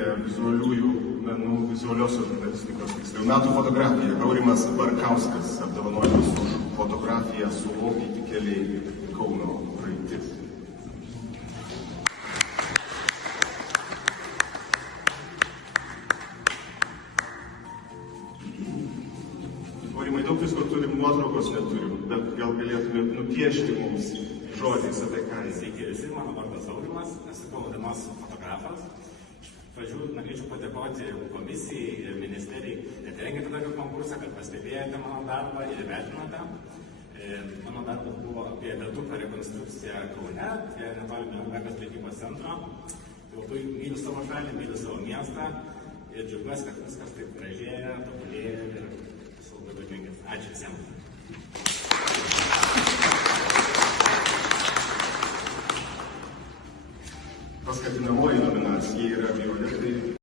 prie vizualiųjų menų, vizualiosios žurnalistikos, tiksliau metų fotografija. Aurimas Barkauskas apdovanojamas už fotografiją Sulopyti keliai Kauno praeitis. Aurimai, daug visko turim, nuotraukos neturim, bet gal galėtumėt nupiešti mums žodžiais apie ką jis. Sveiki visi, mano vardas Aurimas, esu Kauno dienos fotografas. Iš pradžių norėčiau padėkoti komisijai ir ministerijai, kad rengėte tokį konkursą, kad pastebėjote mano darbą ir įvertinote. Mano darbas buvo apie viaduko rekonstrukciją Kaune, prie netoli Mekas prekybos centro. Labai myliu savo šalį, myliu savo miestą ir džiaugiuosi, kad viskas taip gražėja, tobulėja ir esu labai dėkingas. Ačiū visiems. Paskatinamoji nominacija yra Violetai